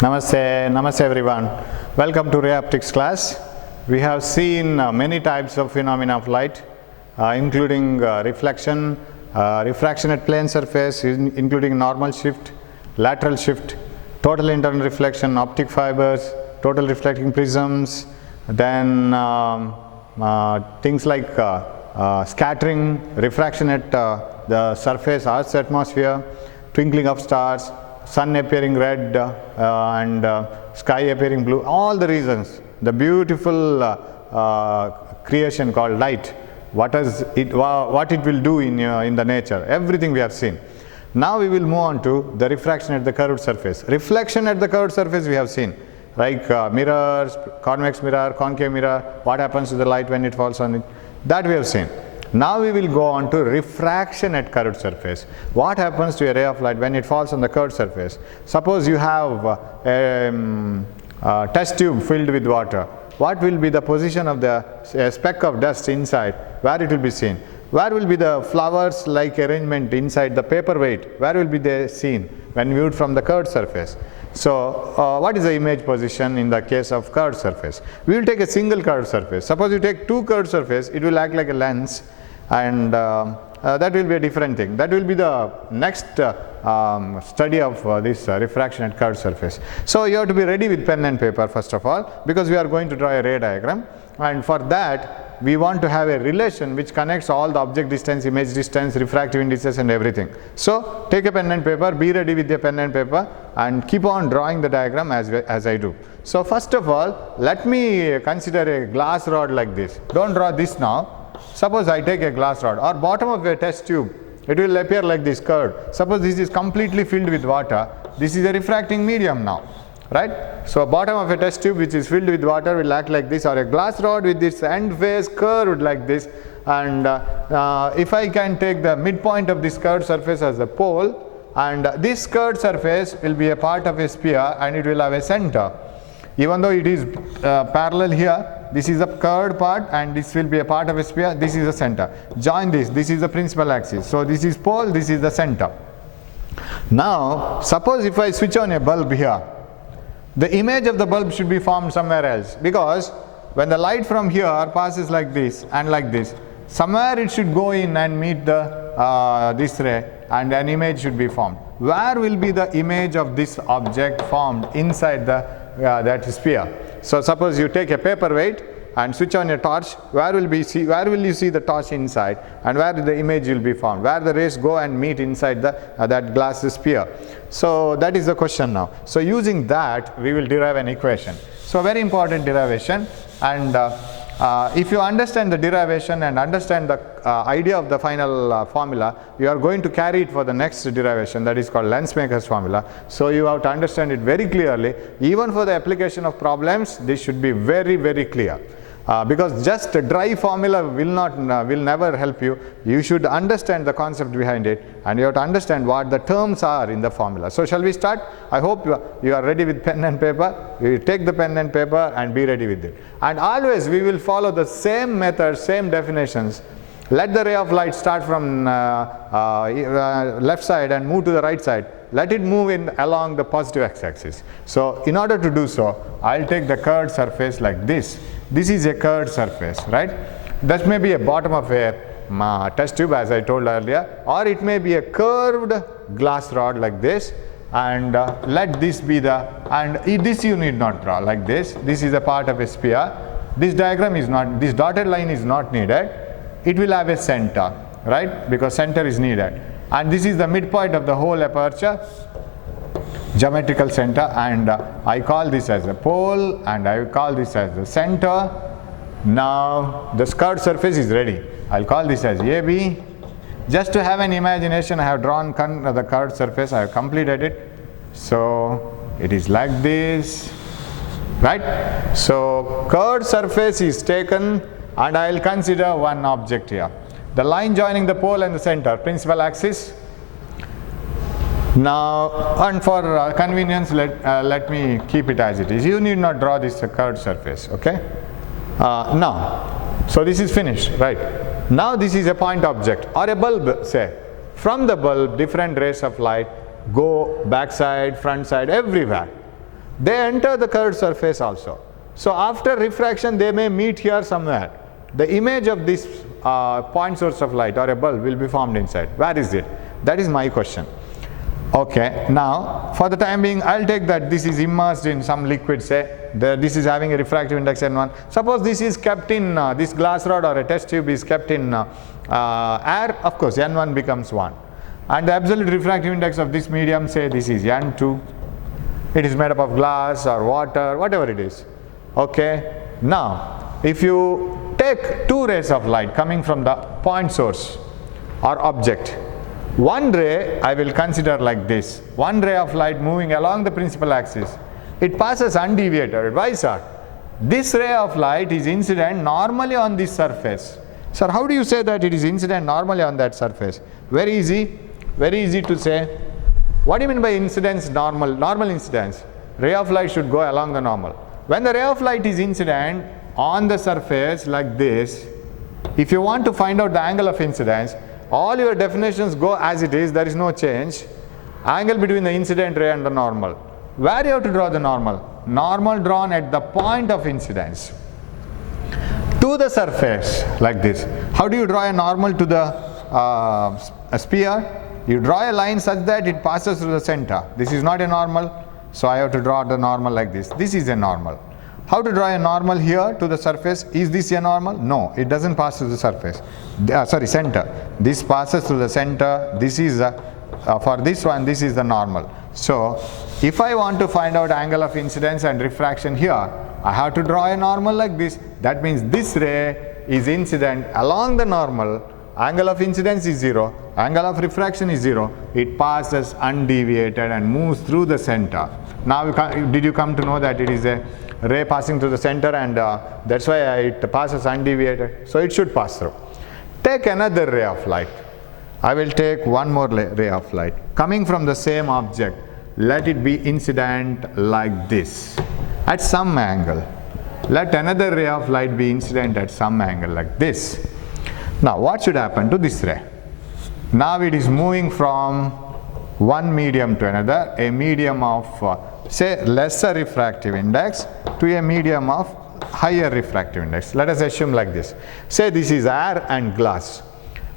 Namaste everyone. Welcome to Ray Optics class. We have seen many types of phenomena of light, including reflection, refraction at plane surface, including normal shift, lateral shift, total internal reflection, optic fibers, total reflecting prisms, then things like scattering, refraction at the surface, Earth's atmosphere, twinkling of stars, sun appearing red and sky appearing blue, all the reasons, the beautiful creation called light, what it will do in the nature, everything we have seen. Now we will move on to the refraction at the curved surface. Reflection at the curved surface we have seen, like mirrors, convex mirror, concave mirror, what happens to the light when it falls on it, that we have seen. Now we will go on to refraction at curved surface. What happens to a ray of light when it falls on the curved surface? Suppose you have a test tube filled with water. What will be the position of the speck of dust inside? Where it will be seen? Where will be the flowers like arrangement inside the paperweight? Where will be they seen when viewed from the curved surface? So what is the image position in the case of curved surface? We will take a single curved surface. Suppose you take two curved surface, it will act like a lens, and that will be a different thing. That will be the next study of this refraction at curved surface. So you have to be ready with pen and paper first of all, because we are going to draw a ray diagram, and for that we want to have a relation which connects all the object distance, image distance, refractive indices and everything. So take a pen and paper, be ready with your pen and paper, and keep on drawing the diagram as I do. So first of all, let me consider a glass rod like this. Don't draw this now. Suppose I take a glass rod or bottom of a test tube, it will appear like this curved. Suppose this is completely filled with water. This is a refracting medium now, right? So bottom of a test tube which is filled with water will act like this, or a glass rod with its end face curved like this, and if I can take the midpoint of this curved surface as the pole, and this curved surface will be a part of a sphere and it will have a center. Even though it is parallel here, this is a curved part and this will be a part of a sphere, this is the center. Join this is the principal axis. So this is pole, this is the center. Now suppose if I switch on a bulb here, the image of the bulb should be formed somewhere else, because when the light from here passes like this and like this, somewhere it should go in and meet the this ray and an image should be formed. Where will be the image of this object formed inside the that sphere? So suppose you take a paperweight and switch on a torch, where will you see the torch inside, and where the image will be formed, where the rays go and meet inside the that glass sphere. So that is the question now. So using that we will derive an equation. So very important derivation, and if you understand the derivation and understand the idea of the final formula, you are going to carry it for the next derivation, that is called Lensmaker's formula. So you have to understand it very clearly. Even for the application of problems, this should be very, very clear. Because just a dry formula will never help you. You should understand the concept behind it, and you have to understand what the terms are in the formula. So shall we start? I hope you are ready with pen and paper. You take the pen and paper and be ready with it. And always we will follow the same method, same definitions. Let the ray of light start from left side and move to the right side. Let it move along the positive x-axis. So in order to do so, I'll take the curved surface like this. This is a curved surface, right? That may be a bottom of a test tube, as I told earlier, or it may be a curved glass rod like this, and let this be this you need not draw like this. This is a part of a sphere. This diagram is not, this dotted line is not needed. It will have a center, right? Because center is needed. And this is the midpoint of the whole aperture, geometrical center, and I call this as a pole and I will call this as the center. Now the curved surface is ready. I'll call this as AB. Just to have an imagination, I have drawn the curved surface, I have completed it. So it is like this, right? So curved surface is taken, and I will consider one object here. The line joining the pole and the center, principal axis. Now, and for convenience, let me keep it as it is. You need not draw this curved surface, okay? Now, so this is finished, right? Now this is a point object or a bulb, say. From the bulb, different rays of light go backside, front side, everywhere. they enter the curved surface also. So after refraction they may meet here somewhere. The image of this point source of light or a bulb will be formed inside. Where is it? That is my question. Okay, now for the time being I'll take that this is immersed in some liquid, say this is having a refractive index N1. Suppose this is kept in this glass rod or a test tube is kept in air, of course N1 becomes 1. And the absolute refractive index of this medium, say this is N2. It is made up of glass or water, whatever it is. Okay, now if you take two rays of light coming from the point source or object, one ray I will consider like this, one ray of light moving along the principal axis, it passes undeviated. Why, sir? This ray of light is incident normally on this surface. Sir, how do you say that it is incident normally on that surface? Very easy to say. What do you mean by incidence normal? Normal incidence. Ray of light should go along the normal. When the ray of light is incident on the surface like this, if you want to find out the angle of incidence, all your definitions go as it is, there is no change. Angle between the incident ray and the normal. Where you have to draw the normal? Normal drawn at the point of incidence to the surface like this. How do you draw a normal to the a sphere? You draw a line such that it passes through the center. This is not a normal, so I have to draw the normal like this. This is a normal. How to draw a normal here to the surface? Is this a normal? No, it doesn't pass through the surface. Center. This passes through the center. This is for this one, this is the normal. So if I want to find out angle of incidence and refraction here, I have to draw a normal like this. That means this ray is incident along the normal. Angle of incidence is 0. Angle of refraction is 0. It passes undeviated and moves through the center. Now did you come to know that it is a ray passing through the center, and that's why it passes undeviated. So it should pass through. Take another ray of light. I will take one more ray of light coming from the same object. Let it be incident like this at some angle. Let another ray of light be incident at some angle like this. Now what should happen to this ray? Now it is moving from one medium to another, a medium of say lesser refractive index to a medium of higher refractive index. Let us assume like this. Say this is air and glass.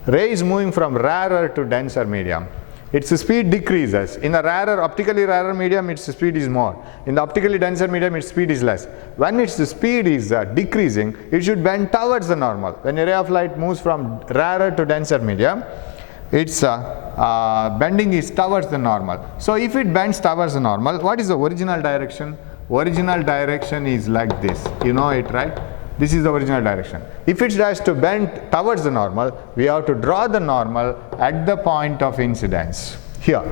Ray is moving from rarer to denser medium. Its speed decreases. In the optically rarer medium, its speed is more. In the optically denser medium, its speed is less. When its speed is decreasing, it should bend towards the normal. When a ray of light moves from rarer to denser medium, its bending is towards the normal. So if it bends towards the normal, what is the original direction? Original direction is like this. You know it, right? This is the original direction. If it has to bend towards the normal, we have to draw the normal at the point of incidence. Here.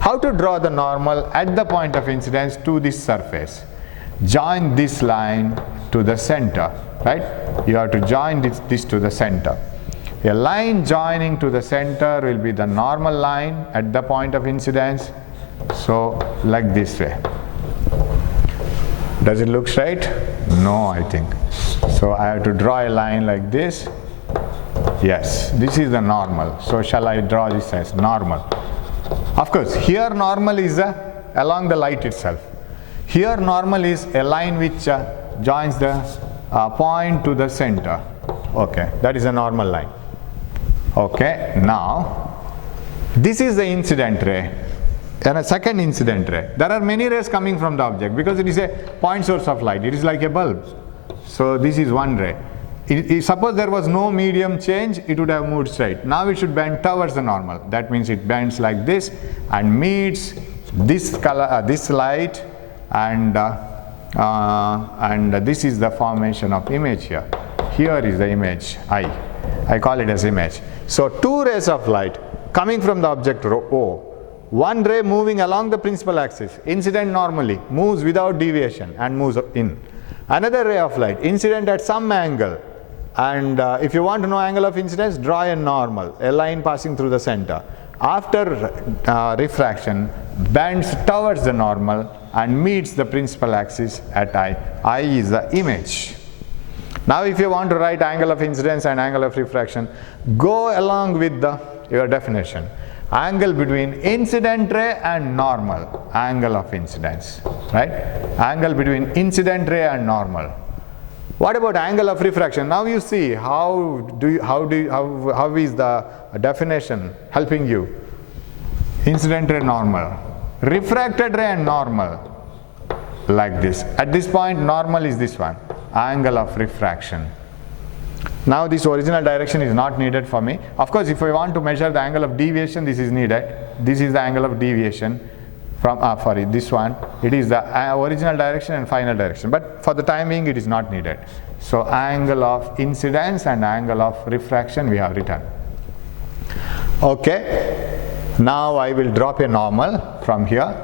How to draw the normal at the point of incidence to this surface? Join this line to the center, right? You have to join this to the center. A line joining to the center will be the normal line at the point of incidence. So like this way. Does it look straight? No, I think. So I have to draw a line like this. Yes, this is the normal. So shall I draw this as normal? Of course, here normal is along the light itself. Here normal is a line which joins the point to the center. Okay, that is a normal line. Okay, now this is the incident ray and a second incident ray. There are many rays coming from the object because it is a point source of light. It is like a bulb. So this is one ray. Suppose there was no medium change, it would have moved straight. Now it should bend towards the normal. That means it bends like this and meets this color, this light, and this is the formation of image here. Here is the image I call it as image. So two rays of light coming from the object O. One ray moving along the principal axis, incident normally, moves without deviation and moves in. Another ray of light, incident at some angle, and if you want to know angle of incidence, draw a normal, a line passing through the center. After refraction, bends towards the normal and meets the principal axis at I. I is the image. Now if you want to write angle of incidence and angle of refraction, go along with your definition. Angle between incident ray and normal, angle of incidence, right? Angle between incident ray and normal. What about angle of refraction? Now you see how is the definition helping you? Incident ray normal, refracted ray and normal, like this. At this point normal is this one, angle of refraction. Now this original direction is not needed for me. Of course, if I want to measure the angle of deviation, this is needed. This is the angle of deviation from, this one. It is the original direction and final direction. But for the time being, it is not needed. So angle of incidence and angle of refraction we have written. Okay. Now I will drop a normal from here.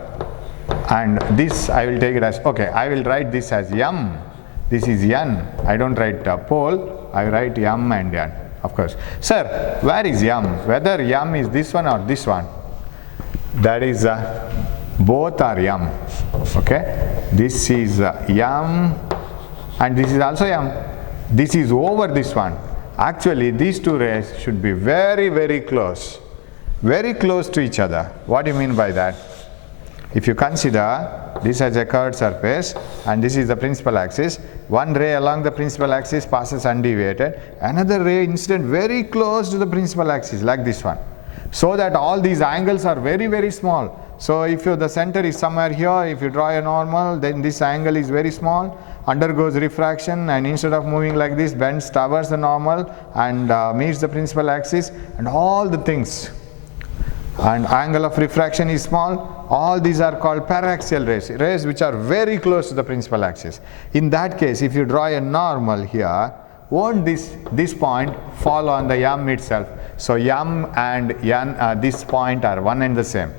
And this I will take it as, okay, I will write this as m. This is n. I don't write pole, I write m and n, of course. Sir, where is m? Whether m is this one or this one? That is, both are m. Okay? This is m and this is also m. This is over this one. Actually, these two rays should be very, very close to each other. What do you mean by that? If you consider this as a curved surface and this is the principal axis, one ray along the principal axis passes undeviated, another ray incident very close to the principal axis like this one, so that all these angles are very, very small. So if the center is somewhere here, if you draw a normal, then this angle is very small, undergoes refraction, and instead of moving like this, bends towards the normal and meets the principal axis, and all the things. And angle of refraction is small. All these are called paradoxical rays, rays which are very close to the principal axis. In that case, if you draw a normal here, won't this point fall on the m itself? So m and n, this point are one and the same,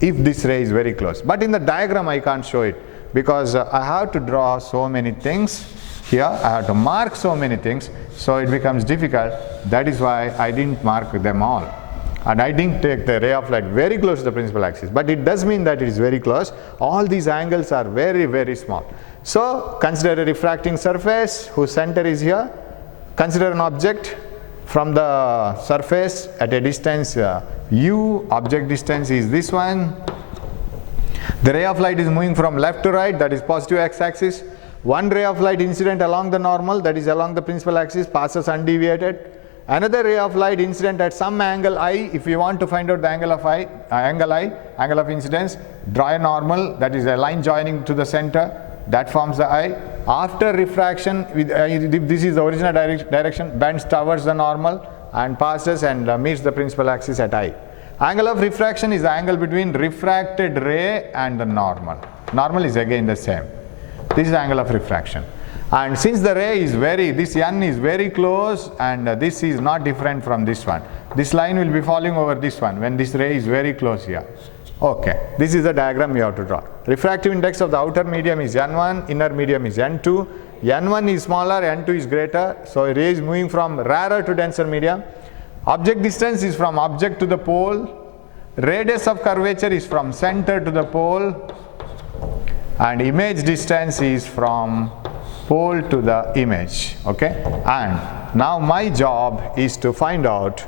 if this ray is very close. But in the diagram I can't show it, because I have to draw so many things here, I have to mark so many things, so it becomes difficult. That is why I didn't mark them all. And I didn't take the ray of light very close to the principal axis, but it does mean that it is very close. All these angles are very, very small. So consider a refracting surface whose center is here. Consider an object from the surface at a distance u, object distance is this one. The ray of light is moving from left to right, that is positive x-axis. One ray of light incident along the normal, that is along the principal axis, passes undeviated. Another ray of light incident at some angle I. If you want to find out the angle of angle of incidence, draw a normal, that is a line joining to the center, that forms the I. After refraction, if this is the original direction, bends towards the normal and passes and meets the principal axis at I. Angle of refraction is the angle between refracted ray and the normal. Normal is again the same. This is the angle of refraction. And since the ray is this n is very close, and this is not different from this one, this line will be falling over this one when this ray is very close here. Okay, this is the diagram you have to draw. Refractive index of the outer medium is n1, inner medium is n2. n1 is smaller, n2 is greater, so a ray is moving from rarer to denser medium. Object distance is from object to the pole. Radius of curvature is from center to the pole, and image distance is from pole to the image. Okay, and now my job is to find out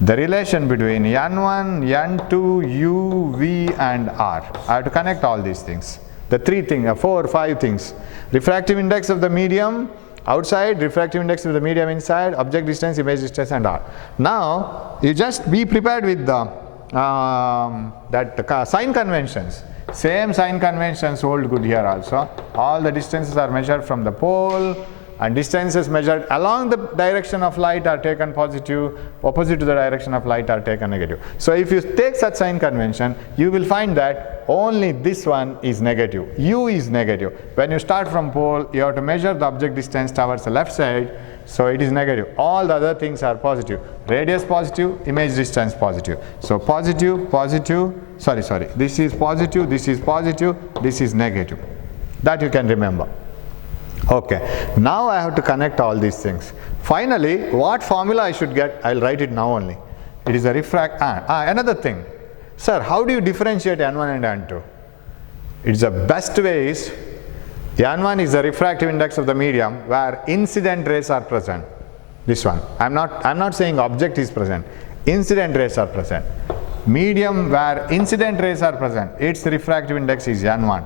the relation between n1, n2, u, v and r. I have to connect all these things, the three things, 4 or 5 things. Refractive index of the medium outside, refractive index of the medium inside, object distance, image distance and r. Now you just be prepared with the sign conventions. Same sign conventions hold good here also. All the distances are measured from the pole, and distances measured along the direction of light are taken positive, opposite to the direction of light are taken negative. So if you take such sign convention, you will find that only this one is negative, u is negative. When you start from pole, you have to measure the object distance towards the left side, so it is negative. All the other things are positive. Radius positive, image distance positive. So positive, positive, sorry, this is positive, this is negative. That you can remember. Okay, now I have to connect all these things. Finally, what formula I should get, I'll write it now only. It is a another thing. Sir, how do you differentiate n1 and n2? It's the best way is, n1 is the refractive index of the medium where incident rays are present. This one. I'm not saying object is present. Incident rays are present. Medium where incident rays are present, its refractive index is N1.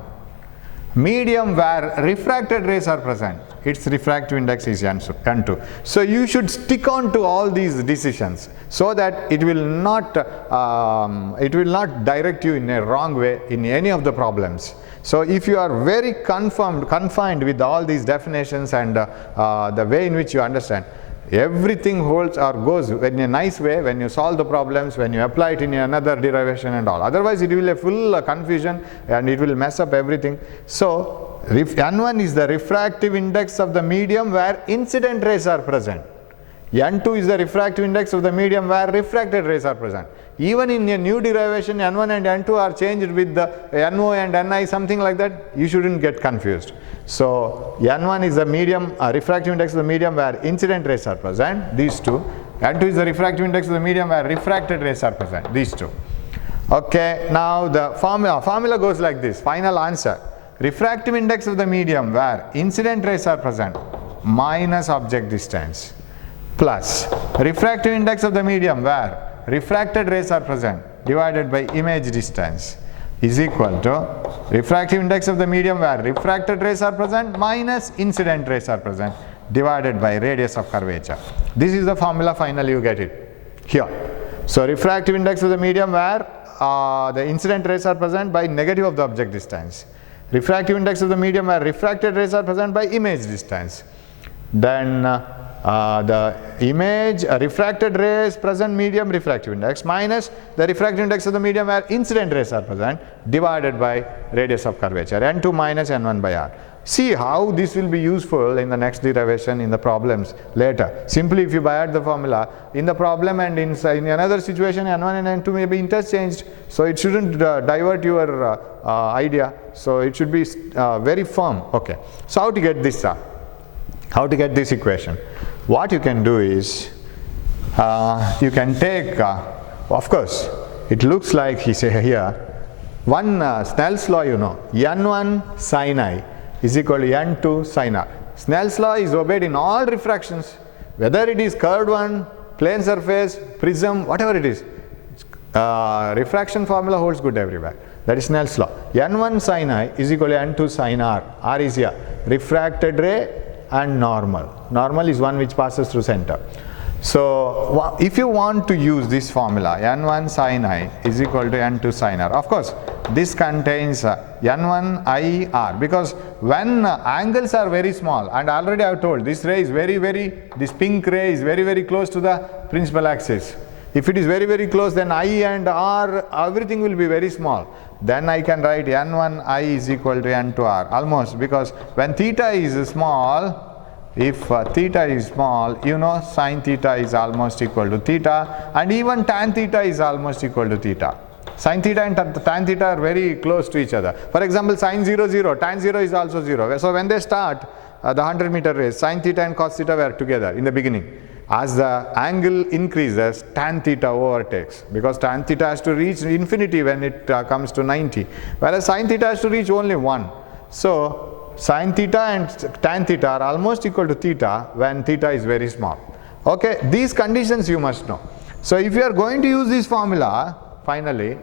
Medium where refracted rays are present, its refractive index is N2. So you should stick on to all these decisions so that it will not direct you in a wrong way in any of the problems. So if you are very confined with all these definitions and the way in which you understand, everything holds or goes in a nice way when you solve the problems, when you apply it in another derivation and all. Otherwise it will be a full confusion and it will mess up everything. So N1 is the refractive index of the medium where incident rays are present. N2 is the refractive index of the medium where refracted rays are present. Even in a new derivation, N1 and N2 are changed with the NO and NI, something like that. You shouldn't get confused. So N1 is the medium refractive index of the medium where incident rays are present, these two. N2 is the refractive index of the medium where refracted rays are present, these two. Okay, now the formula goes like this. Final answer: refractive index of the medium where incident rays are present minus object distance plus refractive index of the medium where refracted rays are present divided by image distance is equal to refractive index of the medium where refracted rays are present minus incident rays are present divided by radius of curvature. This is the formula. Finally you get it here. So refractive index of the medium where the incident rays are present by negative of the object distance. Refractive index of the medium where refracted rays are present by image distance. Then the image refracted rays present medium refractive index minus the refractive index of the medium where incident rays are present divided by radius of curvature, N2 minus N1 by R. See how this will be useful in the next derivation in the problems later. Simply if you buy out the formula in the problem and in another situation N1 and N2 may be interchanged, so it shouldn't divert your idea. So it should be very firm. Okay. So how to get this? How to get this equation? What you can do is you can take, of course, it looks like he say here, one Snell's law, you know, N1 sin I is equal to N2 sin R. Snell's law is obeyed in all refractions, whether it is curved one, plane surface, prism, whatever it is. Refraction formula holds good everywhere. That is Snell's law. N1 sin I is equal to N2 sin R. R is here. Refracted ray and normal. Normal is one which passes through center. So if you want to use this formula, N1 sin I is equal to N2 sin R. Of course, this contains N1 I R, because when angles are very small, and already I have told this ray is this pink ray is very close to the principal axis. If it is very close, then I and R, everything will be very small. Then I can write N1 I is equal to N2 R, almost, because when theta is small, if theta is small, you know sin theta is almost equal to theta, and even tan theta is almost equal to theta. Sin theta and tan theta are very close to each other. For example, sin 0, 0, tan 0 is also 0. So when they start the 100-meter race, sin theta and cos theta were together in the beginning. As the angle increases, tan theta overtakes, because tan theta has to reach infinity when it comes to 90, whereas sin theta has to reach only 1. So sin theta and tan theta are almost equal to theta when theta is very small. Okay, these conditions you must know. So if you are going to use this formula finally,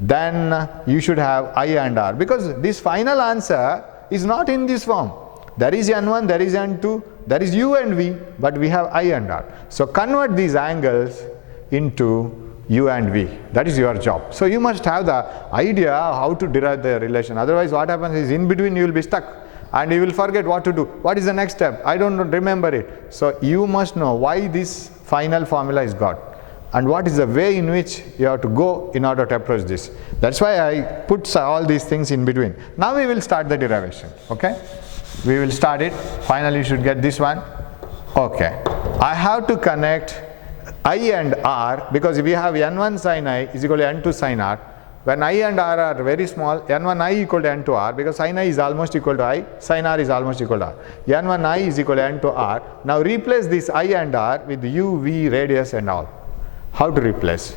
then you should have I and R, because this final answer is not in this form. There is N1, there is N2, there is U and V, but we have I and R. So convert these angles into U and V. That is your job. So you must have the idea how to derive the relation. Otherwise what happens is in between you will be stuck and you will forget what to do. What is the next step? I don't remember it. So you must know why this final formula is got and what is the way in which you have to go in order to approach this. That's why I put all these things in between. Now we will start the derivation. Okay? We will start it. Finally you should get this one. Okay. I have to connect I and R, because if we have N1 sin I is equal to N2 sin R, when I and R are very small, N1 I equal to N2 R, because sin I is almost equal to I, sin R is almost equal to R. N1 I is equal to N2 R. Now replace this I and R with U, V, radius and all. How to replace?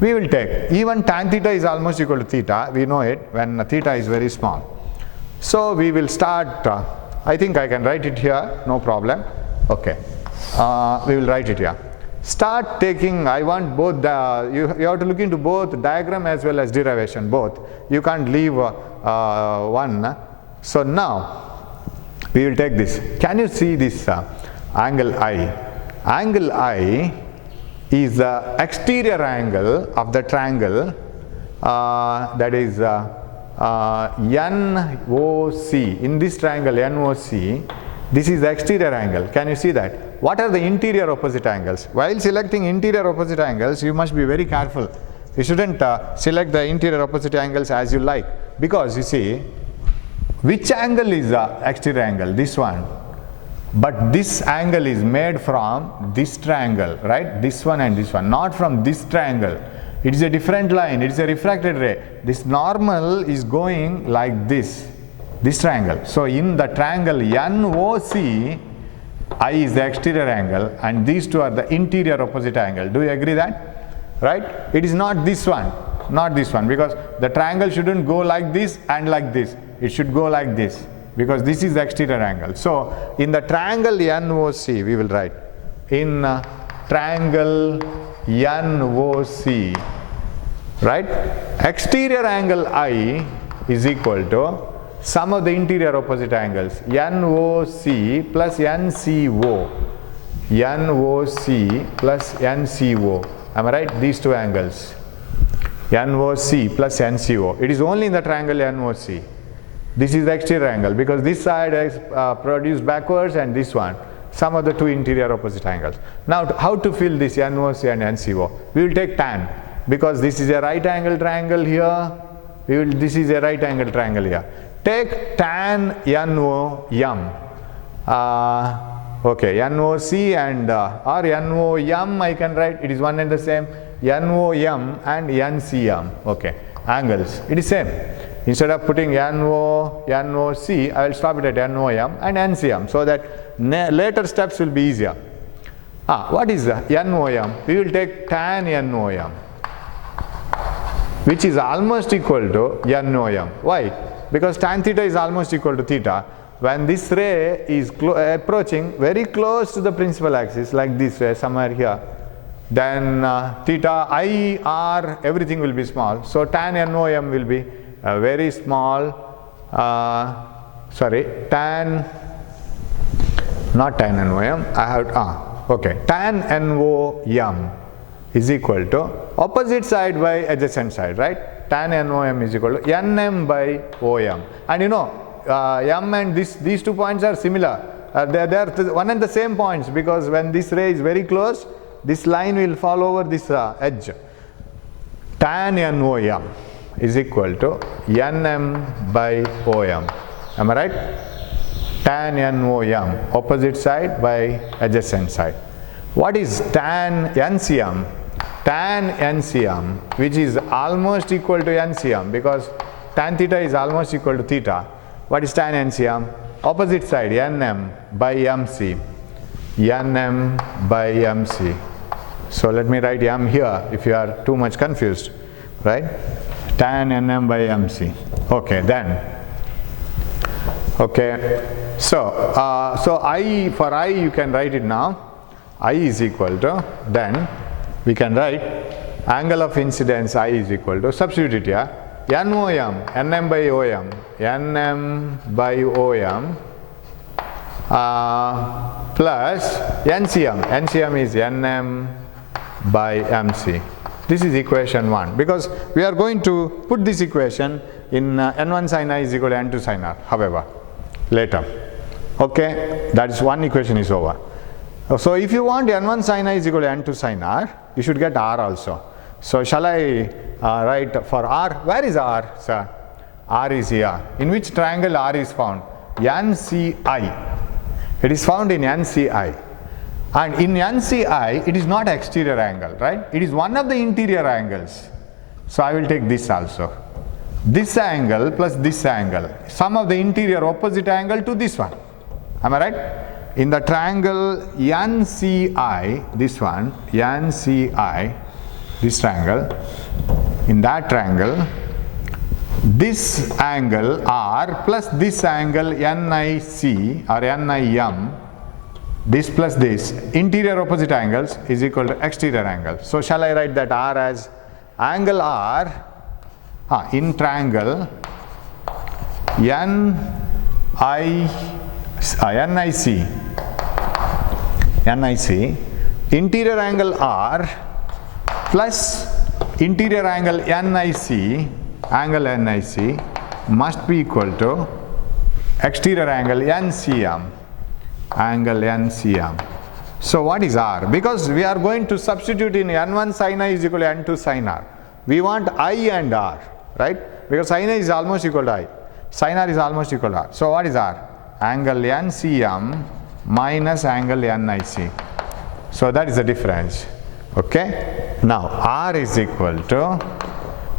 We will take, even tan theta is almost equal to theta, we know it when theta is very small. So we will start, I think I can write it here, no problem. Okay, we will write it here. start taking, I want both, you have to look into both diagram as well as derivation, both. You can't leave one. So now we will take this. Can you see this angle I? Angle I is the exterior angle of the triangle, that is NOC. In this triangle NOC, this is the exterior angle. Can you see that? What are the interior opposite angles? While selecting interior opposite angles, you must be very careful. You shouldn't select the interior opposite angles as you like, because you see, which angle is the exterior angle? This one. But this angle is made from this triangle, right? This one and this one, not from this triangle. It is a different line, it is a refracted ray. This normal is going like this triangle. So in the triangle NOC, I is the exterior angle and these two are the interior opposite angle. Do you agree that? Right? It is not this one, because the triangle shouldn't go like this and like this. It should go like this, because this is the exterior angle. So in the triangle NOC, we will write in triangle NOC, right? Exterior angle I is equal to sum of the interior opposite angles NOC plus NCO. NOC plus NCO. Am I right? These two angles. NOC plus NCO. It is only in the triangle NOC. This is the exterior angle, because this side is produced backwards and this one, sum of the two interior opposite angles. Now how to fill this NOC and NCO? We will take tan, because this is a right angle triangle here. This is a right angle triangle here. Take tan NOM. Okay, NOC and or NOM I can write. It is one and the same. NOM and NCM. Okay, angles. It is same. Instead of putting NOC, I will stop it at NOM and NCM, so that later steps will be easier. What is NOM? We will take tan NOM, which is almost equal to NOM. Why? Because tan theta is almost equal to theta. When this ray is approaching very close to the principal axis, like this way, somewhere here, then theta, I, R, everything will be small. So tan NOM will be very small, tan, not tan NOM, I have, okay, tan NOM is equal to opposite side by adjacent side, right? Tan NOM is equal to NM by OM. And you know, M and these 2 points are similar. They are one and the same points, because when this ray is very close, this line will fall over this edge. Tan NOM is equal to NM by OM. Am I right? Tan NOM, opposite side by adjacent side. What is tan NCM? Tan NCM, which is almost equal to NCM, because tan theta is almost equal to theta. What is tan NCM? Opposite side, NM by MC. NM by MC. So let me write M here if you are too much confused, right? Tan NM by MC. Okay, then. Okay, so I, for I you can write it now. I is equal to, then we can write angle of incidence I is equal to, substitute it here, NOM, NM by OM, NM by OM plus NCM. NCM is NM by MC. This is equation 1, because we are going to put this equation in N1 sin I is equal to N2 sin R, however, later. Okay, that is one equation is over. So if you want N1 sin I is equal to N2 sin R, you should get R also. So shall I write for R? Where is R, sir? R is here. In which triangle R is found? NCI. It is found in NCI. And in NCI, it is not exterior angle, right? It is one of the interior angles. So I will take this also. This angle plus this angle, sum of the interior opposite angle to this one. Am I right? In the triangle NCI, this one, NCI, this triangle, in that triangle, this angle R plus this angle NIC or NIM this plus this, interior opposite angles is equal to exterior angle. So shall I write that R as angle R in triangle NIC interior angle R plus interior angle NIC must be equal to exterior angle NCM. So what is R? Because we are going to substitute in N1 sin I is equal to N2 sin R. We want I and R, right? Because sin I is almost equal to I. Sin R is almost equal to R. So what is R? Angle NCM minus angle NIC. So that is the difference. Okay? Now R is equal to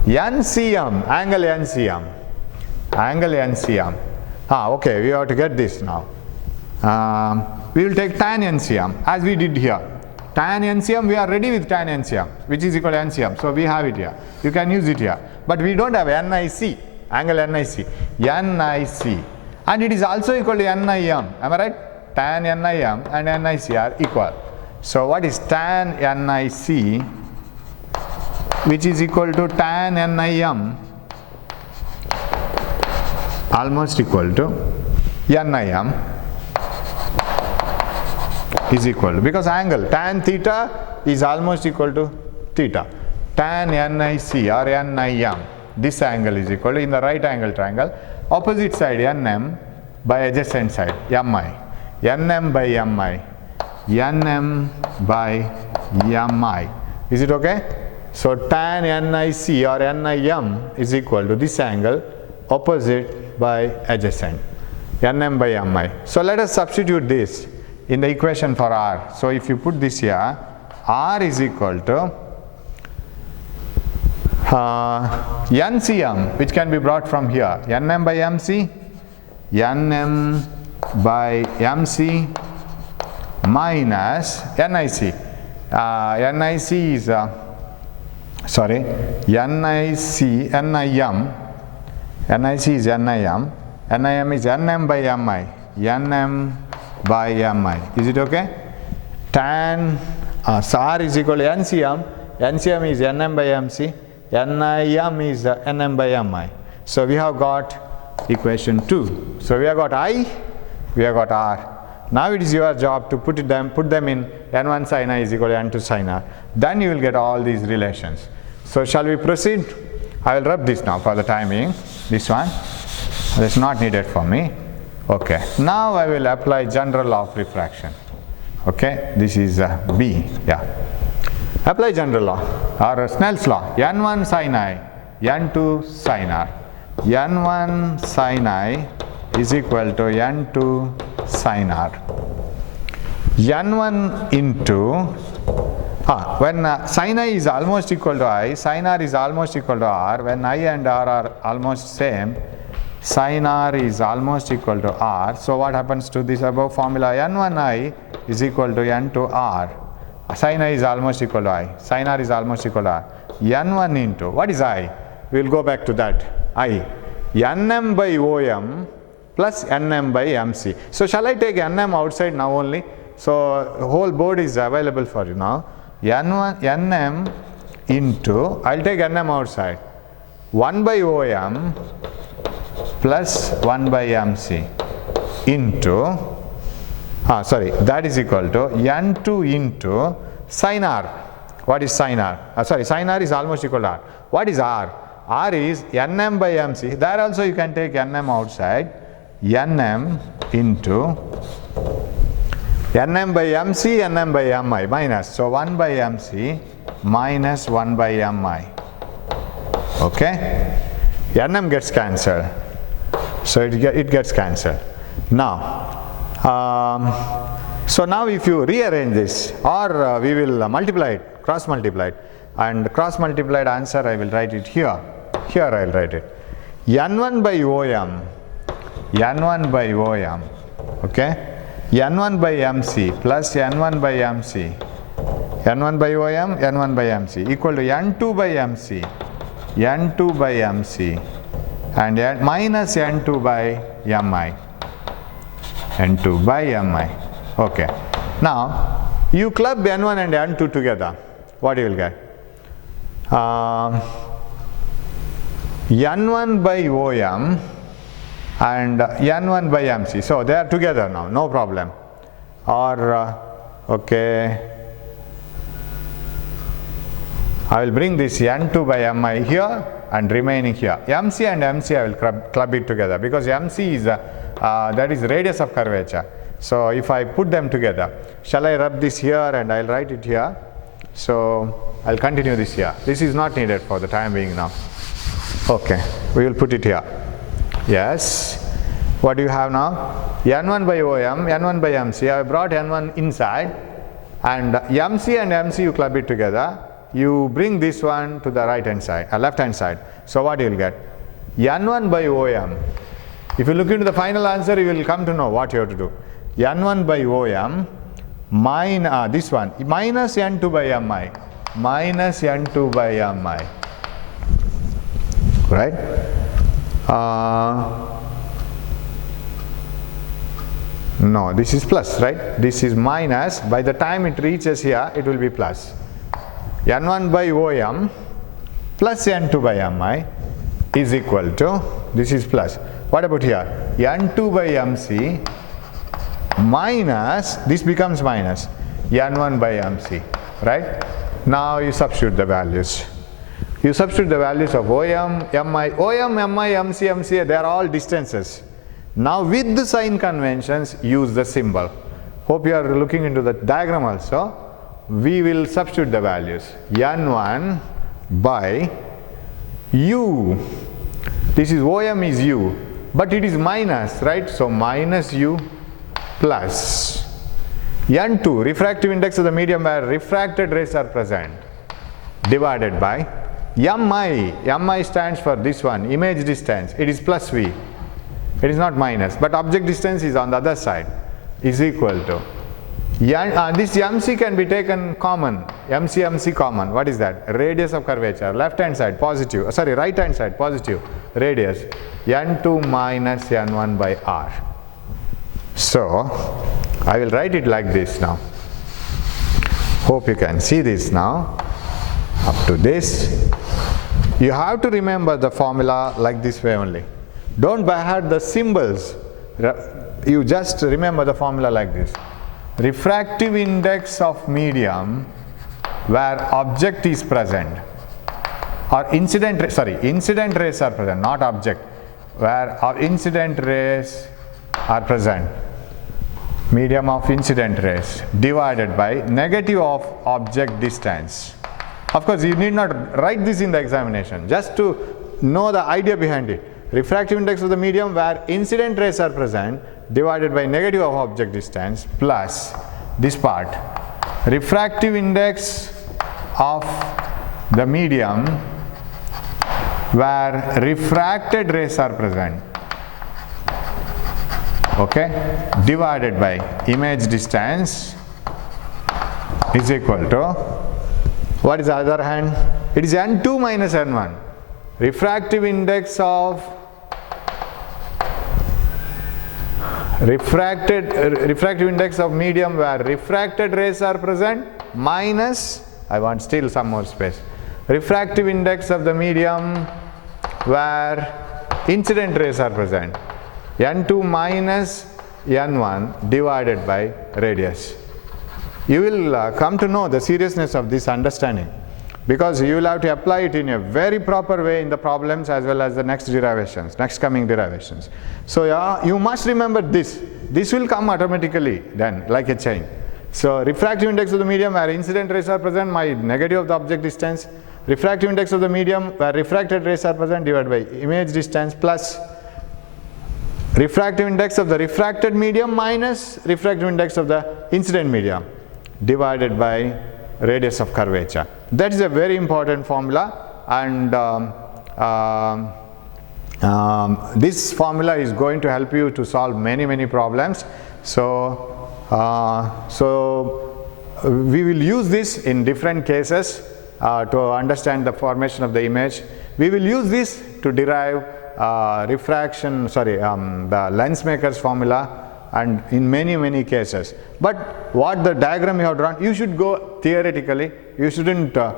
NCM, angle NCM. Okay, we have to get this now. We will take tan NCM as we did here. Tan NCM, we are ready with tan NCM, which is equal to NCM. So we have it here. You can use it here. But we don't have NIC, angle NIC. And it is also equal to NIM. Am I right? Tan NIM and NIC are equal. So what is tan NIC, which is equal to tan NIM, almost equal to NIM is equal to, because angle tan theta is almost equal to theta. Tan NIC or NIM, this angle is equal to, in the right angle triangle, opposite side NM by adjacent side MI. NM by MI. Is it okay? So tan NIC or NIM is equal to this angle opposite by adjacent. NM by MI. So let us substitute this in the equation for R. So if you put this here, R is equal to NCM, which can be brought from here. NM by MC minus NIC. NIC is NIM is NIM is NM by MI. Is it okay? Tan so R is equal to NCM. NCM is NM by MC. NIM is NM by MI. So we have got equation 2. So we have got I, we have got R. Now it is your job to put them in N1 sin I is equal to N2 sin R. Then you will get all these relations. So shall we proceed? I will rub this now for the time being. This one. That's not needed for me. Okay. Now I will apply general law of refraction. Okay. This is B. Yeah. Apply general law or Snell's law. N1 sin I, N2 sin R. N1 sin I is equal to N2 sin R. N1 into when sin I is almost equal to I, sin R is almost equal to R. When I and R are almost same, sin R is almost equal to R. So what happens to this above formula? N1I is equal to N2 R. Sin I is almost equal to I. Sin R is almost equal to R. N1 into, what is I? We will go back to that. I. Nm by Om plus Nm by MC. So shall I take Nm outside now only? So whole board is available for you now. Nm into, I will take Nm outside. 1 by Om plus 1 by MC into, that is equal to N2 into sin R. What is sin R? Sin R is almost equal to R. What is R? R is Nm by MC. There also you can take Nm outside. Nm into Nm by MC, Nm by Mi minus. So 1 by MC minus 1 by Mi. Okay? Nm gets cancelled. So it gets cancelled. Now, so now if you rearrange this, or we will multiply it, cross multiply it, and cross multiplied answer I will write it here. Here I will write it. N1 by Om, okay? N1 by MC plus N1 by MC, N1 by Om, N1 by MC equal to N2 by MC, N2 by MC and minus N2 by Mi, N2 by Mi. Okay. Now, you club N1 and N2 together. What you will get? N1 by OM and N1 by MC. So, they are together now, no problem. Or, okay, I will bring this N2 by Mi here and remaining here. MC and MC I will club it together, because MC is that is radius of curvature. So, if I put them together, shall I rub this here and I will write it here. So, I will continue this here. This is not needed for the time being now. Okay, we will put it here. Yes. What do you have now? N1 by OM, N1 by MC. I have brought N1 inside, and MC and MC you club it together. You bring this one to the right hand side, left hand side. So, what you will get? N1 by OM. If you look into the final answer, you will come to know what you have to do. N1 by OM this one minus N2 by Mi, minus N2 by Mi, right? No, this is plus, right? This is minus. By the time it reaches here, it will be plus. N1 by OM plus N2 by Mi is equal to, this is plus. What about here? N2 by MC minus, this becomes minus N1 by MC, right? Now you substitute the values. You substitute the values of OM, Mi, MC, MC, they are all distances. Now with the sign conventions, use the symbol. Hope you are looking into the diagram also. We will substitute the values. N1 by U. This is OM is U, but it is minus, right? So minus U plus N2, refractive index of the medium where refracted rays are present, divided by Mi. Mi stands for this one, image distance. It is plus V. It is not minus, but object distance is on the other side, is equal to this MC can be taken common, MC common. What is that? Radius of curvature, left hand side positive, right hand side positive, radius N2 minus N1 by R. So, I will write it like this now. Hope you can see this now. Up to this. You have to remember the formula like this way only. Don't by heart the symbols. You just remember the formula like this. Refractive index of medium where object is present, or incident rays are present, not object, where incident rays are present, medium of incident rays, divided by negative of object distance. Of course, you need not write this in the examination, just to know the idea behind it. Refractive index of the medium where incident rays are present, divided by negative of object distance, plus this part, refractive index of the medium where refracted rays are present, okay, divided by image distance is equal to, what is the other hand? It is N2 minus N1, refractive index of refractive index of medium where refracted rays are present, minus, I want still some more space, refractive index of the medium where incident rays are present, N2 minus N1 divided by radius. You will come to know the seriousness of this understanding, because you will have to apply it in a very proper way in the problems as well as the next coming derivations. So yeah, you must remember this. This will come automatically then, like a chain. So refractive index of the medium where incident rays are present, my negative of the object distance, refractive index of the medium where refracted rays are present, divided by image distance, plus refractive index of the refracted medium minus refractive index of the incident medium, divided by radius of curvature. That is a very important formula, and this formula is going to help you to solve many problems. So we will use this in different cases to understand the formation of the image. We will use this to derive the lens maker's formula, and in many cases. But what the diagram you have drawn, you should go theoretically, you shouldn't by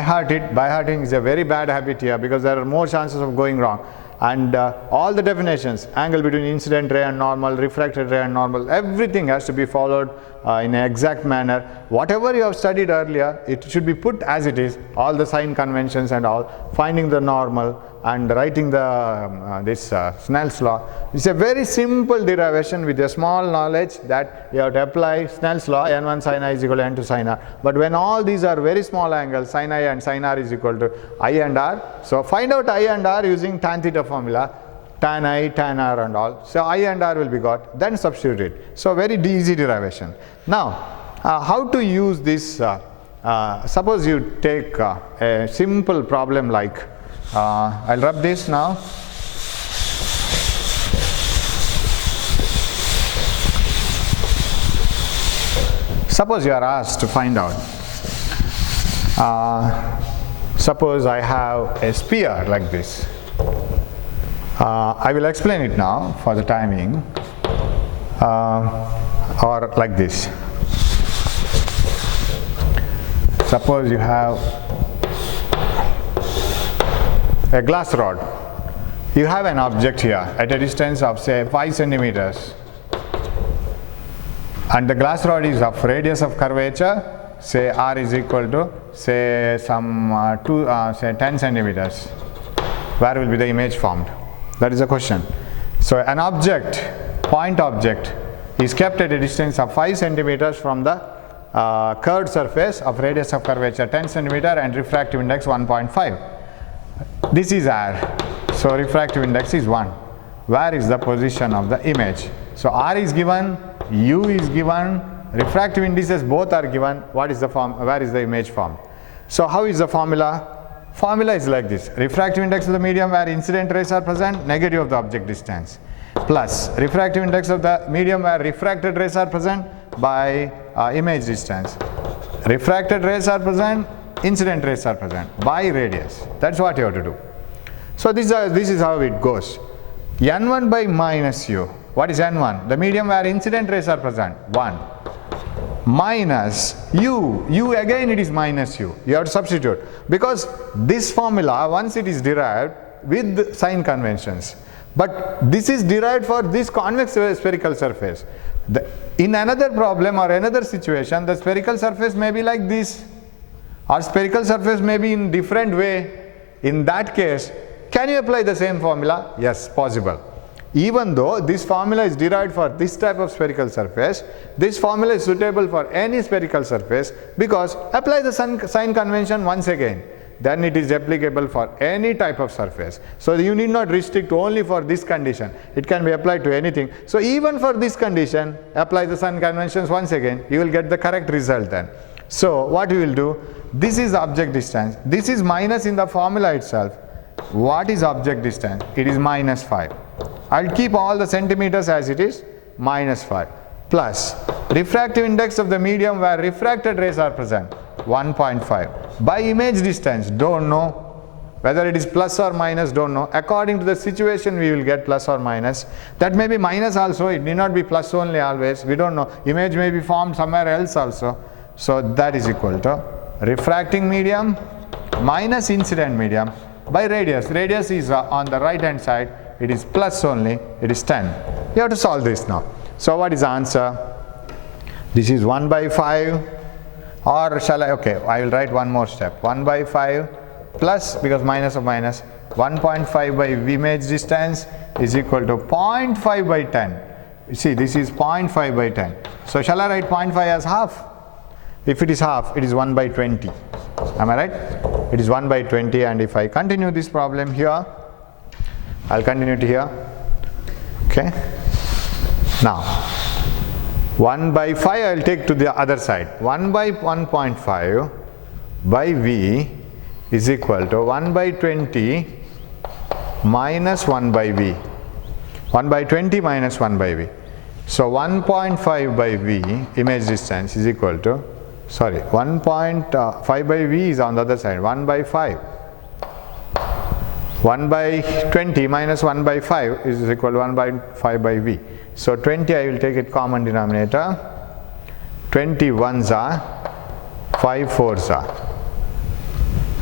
heart it. By hearting is a very bad habit here, because there are more chances of going wrong. And all the definitions, angle between incident ray and normal, refracted ray and normal, everything has to be followed in an exact manner. Whatever you have studied earlier, it should be put as it is, all the sign conventions and all, finding the normal and writing the Snell's law. It's a very simple derivation with a small knowledge that you have to apply Snell's law, n1 sin I is equal to n2 sin r. But when all these are very small angles, sin I and sin r is equal to I and r. So find out I and r using tan theta formula, tan I, tan r and all. So I and r will be got, then substitute it. So very easy derivation. Now, how to use this? Suppose you take a simple problem like, I'll rub this now. Suppose you are asked to find out, suppose I have a sphere like this. I will explain it now for the timing, or like this. Suppose you have a glass rod. You have an object here at a distance of say 5 centimeters, and the glass rod is of radius of curvature, say r is equal to say some say 10 centimeters. Where will be the image formed? That is the question. So an object, point object, is kept at a distance of 5 centimeters from the curved surface of radius of curvature 10 centimeter and refractive index 1.5. This is r, so refractive index is 1. Where is the position of the image? So r is given, u is given, refractive indices both are given. What is the form? Where is the image formed? So how is the formula? Formula is like this: refractive index of the medium where incident rays are present, negative of the object distance, plus refractive index of the medium where refracted rays are present by image distance. Refracted rays are present, incident rays are present by radius. That's what you have to do. So this is how it goes. n1 by minus u. What is n1? The medium where incident rays are present, 1. Minus u again it is minus u. You have to substitute, because this formula, once it is derived with sign conventions, but this is derived for this convex spherical surface. In another problem or another situation, the spherical surface may be like this, or spherical surface may be in different way. In that case, can you apply the same formula? Yes, possible. Even though this formula is derived for this type of spherical surface, this formula is suitable for any spherical surface, because apply the sign convention once again, then it is applicable for any type of surface. So you need not restrict only for this condition, it can be applied to anything. So even for this condition, apply the sign conventions once again, you will get the correct result then. So what we will do, this is object distance, this is minus in the formula itself. What is object distance? It is minus 5. I'll keep all the centimeters as it is, minus 5, plus refractive index of the medium where refracted rays are present, 1.5. By image distance, don't know whether it is plus or minus, don't know. According to the situation, we will get plus or minus. That may be minus also, it need not be plus only always, we don't know. Image may be formed somewhere else also. So that is equal to refracting medium minus incident medium by radius. Radius is on the right hand side, it is plus only, it is 10. You have to solve this now. So what is the answer? This is 1 by 5, or shall I, okay, I will write one more step. 1 by 5 plus, because minus of minus, 1.5 by image distance is equal to 0.5 by 10. You see, this is 0.5 by 10. So shall I write 0.5 as half? If it is half, it is 1 by 20. Am I right? It is 1 by 20, and if I continue this problem here, I'll continue to here. Okay. Now, 1 by 5 I will take to the other side. 1 by 1.5 by V is equal to 1 by 20 minus 1 by V. 1 by 20 minus 1 by V. So 1.5 by V, image distance, is equal to, sorry, 1.5 by V is on the other side, 1 by 5. 1 by 20 minus 1 by 5 is equal to 1 by 5 by v. So 20, I will take it common denominator. 20 ones are 5 fours are.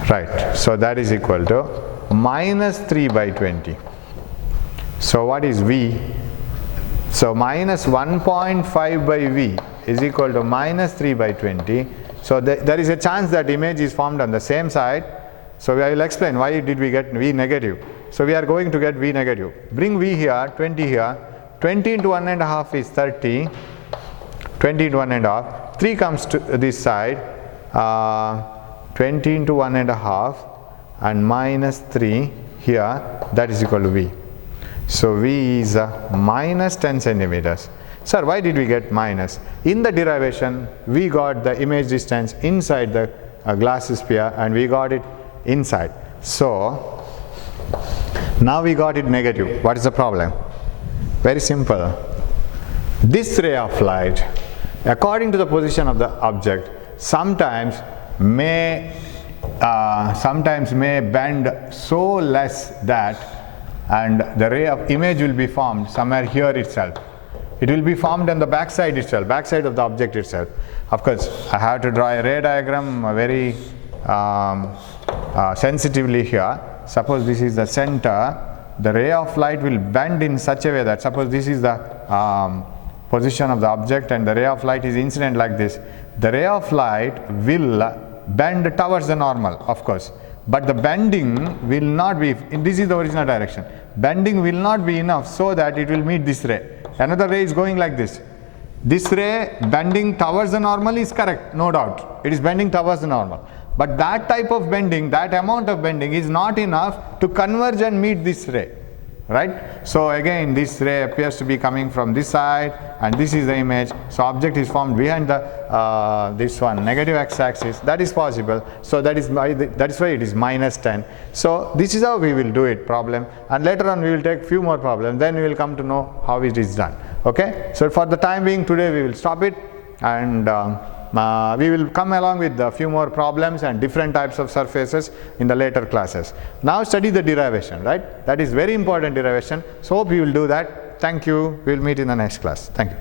Right. So that is equal to minus 3 by 20. So what is v? So minus 1.5 by v is equal to minus 3 by 20. So there is a chance that image is formed on the same side. So I will explain why did we get v negative. So we are going to get v negative. Bring v here, 20 here. 20 into 1 and a half is 30. 20 into 1 and a half. 3 comes to this side. 20 into 1 and a half and minus 3 here, that is equal to v. So v is minus 10 centimeters. Sir, why did we get minus? In the derivation, we got the image distance inside the glass sphere and we got it inside. So now we got it negative. What is the problem? Very simple. This ray of light, according to the position of the object, sometimes may bend so less that, and the ray of image will be formed somewhere here itself. It will be formed on the back side itself, back side of the object itself. Of course, I have to draw a ray diagram very sensitively here. Suppose this is the center, the ray of light will bend in such a way that, suppose this is the position of the object and the ray of light is incident like this. The ray of light will bend towards the normal, of course, but the bending will not be, this is the original direction, bending will not be enough so that it will meet this ray. Another ray is going like this. This ray bending towards the normal is correct, no doubt, it is bending towards the normal, but that type of bending, that amount of bending is not enough to converge and meet this ray. Right? So again, this ray appears to be coming from this side and this is the image. So object is formed behind the this one, negative x-axis. That is possible. So that is why it is minus 10. So this is how we will do it problem, and later on we will take few more problems. Then we will come to know how it is done. Okay. So for the time being today we will stop it, and we will come along with a few more problems and different types of surfaces in the later classes. Now study the derivation, right? That is very important derivation. So hope you will do that. Thank you. We will meet in the next class. Thank you.